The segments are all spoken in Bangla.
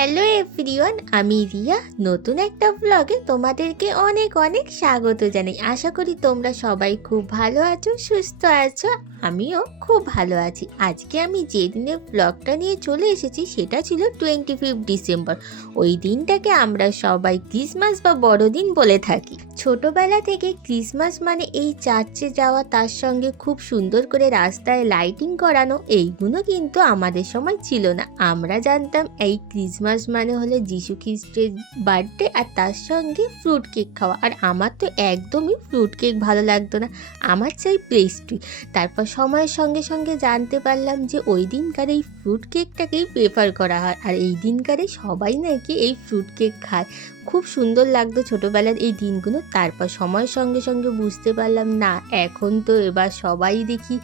হ্যালো এভরিওয়ান, আমি রিয়া। নতুন একটা ব্লগে তোমাদেরকে অনেক অনেক স্বাগত জানাই। আশা করি তোমরা সবাই খুব ভালো আছো, সুস্থ আছো। আমিও খুব ভালো আছি। আজকে আমি যে দিনের ব্লগটা নিয়ে চলে এসেছি সেটা ছিল 25 ডিসেম্বর। ওই দিনটাকে আমরা সবাই ক্রিসমাস বা বড়দিন বলে থাকি। ছোটবেলা থেকে ক্রিসমাস মানে এই চার্চে যাওয়া, তার সঙ্গে খুব সুন্দর করে রাস্তায় লাইটিং করানো, এইগুলো কিন্তু আমাদের সময় ছিল না। আমরা জানতাম এই ক্রিসমাস মানে হলো যিশু খ্রিস্টের বার্থডে, আর তার সঙ্গে ফ্রুট কেক খাওয়া। আর আমার তো একদমই ফ্রুট কেক ভালো লাগতো না, আমার চাই পেস্ট্রি। তারপর সময়ের সঙ্গে সঙ্গে জানতে পারলাম যে ওই দিনকার এই ফ্রুট কেকটাকেই প্রেফার করা হয়, আর এই দিনকারে সবাই নাকি এই ফ্রুট কেক খায়। খুব সুন্দর লাগতো ছোটোবেলার এই দিনগুলো। তারপর সময়ের সঙ্গে সঙ্গে বুঝতে পারলাম না, এখন তো এবার সবাই দেখি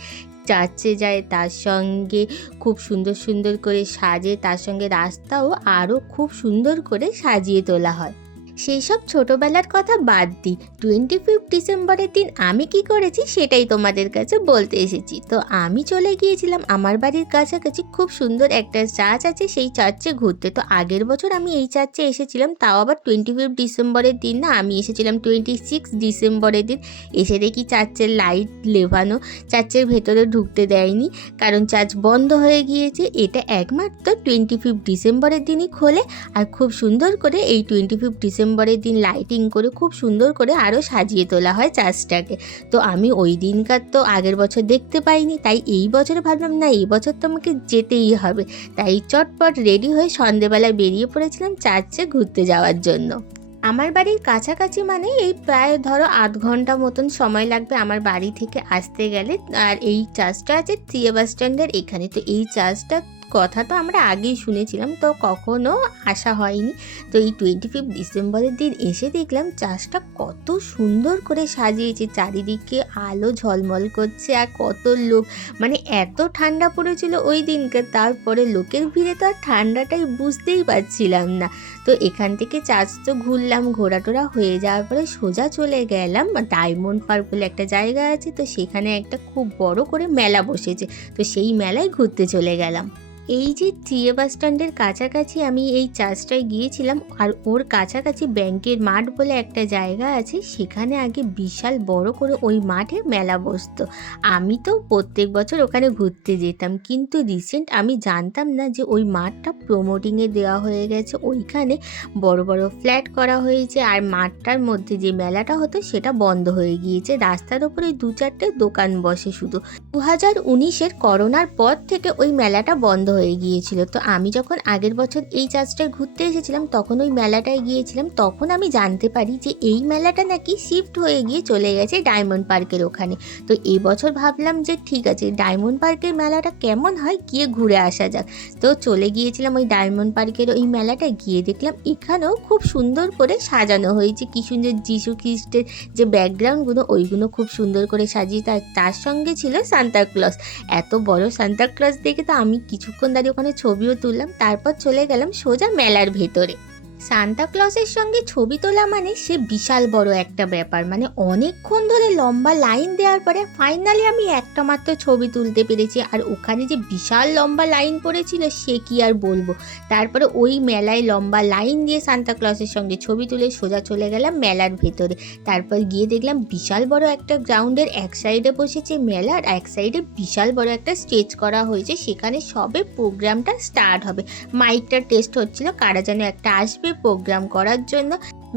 চার্চে যায়, তার সঙ্গে খুব সুন্দর সুন্দর করে সাজে, তার সঙ্গে রাস্তাও আরও খুব সুন্দর করে সাজিয়ে তোলা হয়। সেই সব ছোটোবেলার কথা বাদ দিই, 25 ডিসেম্বরের দিন আমি কি করেছি সেটাই তোমাদের কাছে বলতে এসেছি। তো আমি চলে গিয়েছিলাম আমার বাড়ির কাছাকাছি খুব সুন্দর একটা চার্চ আছে, সেই চার্চে ঘুরতে। তো আগের বছর আমি এই চার্চে এসেছিলাম, তাও আবার 25 ডিসেম্বরের দিন না, আমি এসেছিলাম 26 ডিসেম্বরের দিন। এসে দেখি চার্চের লাইট লেভানো, চার্চের ভেতরে ঢুকতে দেয়নি, কারণ চার্চ বন্ধ হয়ে গিয়েছে। এটা একমাত্র 25 ডিসেম্বরের দিনই খোলে, আর খুব সুন্দর করে এই 25 ডিসেম্বরের দিন লাইটিং করে খুব সুন্দর করে আরও সাজিয়ে তোলা হয় চার্চটাকে। তো আমি ওই দিনকার তো আগের বছর দেখতে পাইনি, তাই এই বছর ভাবলাম না, এই বছর তো আমাকে যেতেই হবে। তাই চটপট রেডি হয়ে সন্ধেবেলায় বেরিয়ে পড়েছিলাম চার্চে ঘুরতে যাওয়ার জন্য। আমার বাড়ির কাছাকাছি মানে এই প্রায় ধরো 8 ঘন্টা মতন সময় লাগবে আমার বাড়ি থেকে আসতে গেলে। আর এই চার্চটা আছে থ্রিয়ে বাস স্ট্যান্ডের এখানে। তো এই চার্চটা কথা তো আমরা আগেই শুনেছিলাম, তো কখনো আসা হয়নি। তো এই 25 ডিসেম্বরের দিন এসে দেখলাম চার্চটা কত সুন্দর করে সাজিয়েছে, চারিদিকে আলো ঝলমল করছে, আর কত লোক। মানে এত ঠান্ডা পড়েছিল ওই দিনকে, তারপরে লোকের ভিড়ে তো আর ঠান্ডাটাই বুঝতেই পারছিলাম না। তো এখান থেকে চার্চ তো ঘুরলাম, ঘোরাটোরা হয়ে যাওয়ার পরে সোজা চলে গেলাম ডায়মন্ড পার্ক বলে একটা জায়গা আছে। তো সেখানে একটা খুব বড় করে মেলা বসেছে, তো সেই মেলায় ঘুরতে চলে গেলাম। এই যে থ্রিয়ে বাস স্ট্যান্ডের কাছাকাছি আমি এই চার্চটায় গিয়েছিলাম, আর ওর কাছাকাছি ব্যাংকের মাঠ বলে একটা জায়গা আছে, সেখানে আগে বিশাল বড় করে ওই মাঠে মেলা বসতো। আমি তো প্রত্যেক বছর ওখানে ঘুরতে যেতাম, কিন্তু রিসেন্ট আমি জানতাম না যে ওই মাঠটা প্রমোটিংয়ে দেওয়া হয়ে গেছে, ওইখানে বড় বড় ফ্ল্যাট করা হয়েছে, আর মাঠটার মধ্যে যে মেলাটা হতো সেটা বন্ধ হয়ে গিয়েছে। রাস্তার ওপরে 2-4টে দোকান বসে শুধু। 2019-এর করোনার পর থেকে ওই মেলাটা বন্ধ হয়ে গিয়েছিল। তো আমি যখন আগের বছর এই চার্চটায় ঘুরতে এসেছিলাম তখন ওই মেলাটায় গিয়েছিলাম, তখন আমি জানতে পারি যে এই মেলাটা নাকি শিফট হয়ে গিয়ে চলে গেছে ডায়মন্ড পার্কের ওখানে। তো এই বছর ভাবলাম যে ঠিক আছে, ডায়মন্ড পার্কের মেলাটা কেমন হয় গিয়ে ঘুরে আসা যাক। তো চলে গিয়েছিলাম ওই ডায়মন্ড পার্কের ওই মেলাটায়, গিয়ে দেখলাম এখানেও খুব সুন্দর করে সাজানো হয়েছে, কি সুন্দর যিশু খ্রিস্টের যে ব্যাকগ্রাউন্ডগুলো ওইগুলো খুব সুন্দর করে সাজিয়ে, তার সঙ্গে ছিল সান্তা ক্লজ। এত বড় সান্তা ক্লজ দেখে তো আমি কিছুক্ষণ দাঁড়িয়ে ওখানে ছবিও তুললাম, তারপর চলে গেলাম সোজা মেলার ভেতরে। সান্তা ক্লজের সঙ্গে ছবি তোলা মানে সে বিশাল বড় একটা ব্যাপার, মানে অনেকক্ষণ ধরে লম্বা লাইন দেওয়ার পরে ফাইনালি আমি একটা মাত্র ছবি তুলতে পেরেছি। আর ওখানে যে বিশাল লম্বা লাইন পড়েছিল সে কি আর বলবো। তারপরে ওই মেলায় লম্বা লাইন দিয়ে সান্তা ক্লজের সঙ্গে ছবি তুলে সোজা চলে গেলাম মেলার ভেতরে। তারপর গিয়ে দেখলাম বিশাল বড় একটা গ্রাউন্ডের এক সাইডে বসেছে মেলা, আর এক সাইডে বিশাল বড় একটা স্টেজ করা হয়েছে, সেখানে সবে প্রোগ্রামটা স্টার্ট হবে। মাইকটা টেস্ট হচ্ছিল, কারা যেন একটা আসবে প্রোগ্রাম করার জন্য।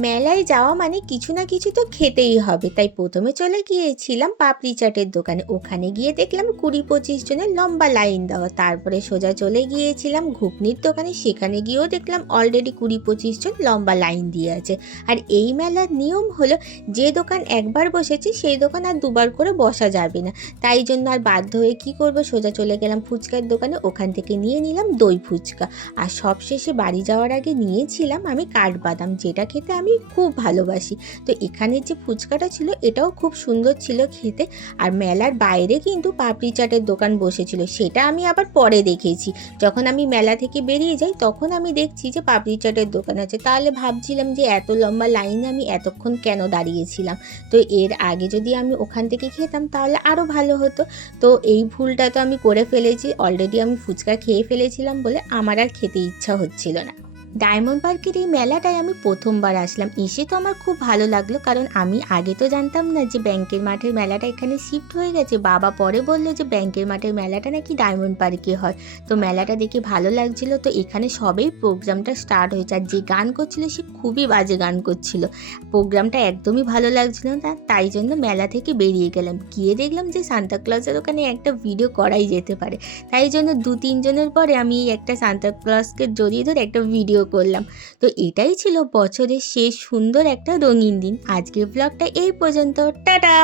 মেলায় যাওয়া মানে কিছু না কিছু তো খেতেই হবে, তাই প্রথমে চলে গিয়েছিলাম পাপড়ি চাটের দোকানে। ওখানে গিয়ে দেখলাম 20-25 জনের লম্বা লাইন দেওয়া। তারপরে সোজা চলে গিয়েছিলাম ঘুগনির দোকানে, সেখানে গিয়েও দেখলাম অলরেডি 20-25 জন লম্বা লাইন দিয়ে আছে। আর এই মেলার নিয়ম হলো যে দোকান একবার বসেছে সেই দোকান আর দুবার করে বসা যাবে না, তাই জন্য আর বাধ্য হয়ে কি করব, সোজা চলে গেলাম ফুচকার দোকানে। ওখান থেকে নিয়ে নিলাম দই ফুচকা, আর সবশেষে বাড়ি যাওয়ার আগে নিয়েছিলাম আমি কাঠবাদাম, যেটা খেতে আমি খুব ভালোবাসি। তো এখানের যে ফুচকাটা ছিল এটাও খুব সুন্দর ছিল খেতে। আর মেলার বাইরে কিন্তু পাপড়ি চাটের দোকান বসেছিল, সেটা আমি আবার পরে দেখেছি। যখন আমি মেলা থেকে বেরিয়ে যাই তখন আমি দেখছি যে পাপড়ি চাটের দোকান আছে, তাহলে ভাবছিলাম যে এত লম্বা লাইনে আমি এতক্ষণ কেন দাঁড়িয়েছিলাম। তো এর আগে যদি আমি ওখান থেকে খেতাম তাহলে আরও ভালো হতো। তো এই ভুলটা তো আমি করে ফেলেছি, অলরেডি আমি ফুচকা খেয়ে ফেলেছিলাম বলে আমার আর খেতে ইচ্ছা হচ্ছিল না। ডায়মন্ড পার্কের এই মেলাটায় আমি প্রথমবার আসলাম। এসে তো আমার খুব ভালো লাগলো, কারণ আমি আগে তো জানতাম না যে ব্যাংকের মাঠের মেলাটা এখানে শিফট হয়ে গেছে। বাবা পরে বললো যে ব্যাংকের মাঠের মেলাটা নাকি ডায়মন্ড পার্কে হয়। তো মেলাটা দেখে ভালো লাগছিল। তো এখানে সবেই প্রোগ্রামটা স্টার্ট হয়েছে, আর যে গান করছিল সে খুবই বাজে গান করছিল। প্রোগ্রামটা একদমই ভালো লাগছিল না, তাই জন্য মেলা থেকে বেরিয়ে গেলাম। গিয়ে দেখলাম যে সান্তা ক্লজের ওখানে একটা ভিডিও করাই যেতে পারে, তাই জন্য 2-3 জনের পরে আমি এই একটা সান্তা ক্লজকে জড়িয়ে ধরে একটা ভিডিও করলাম। তো এটাই ছিল বছরের শেষ সুন্দর একটা রঙিন দিন। আজকের ব্লগটা এই পর্যন্ত। টাটা।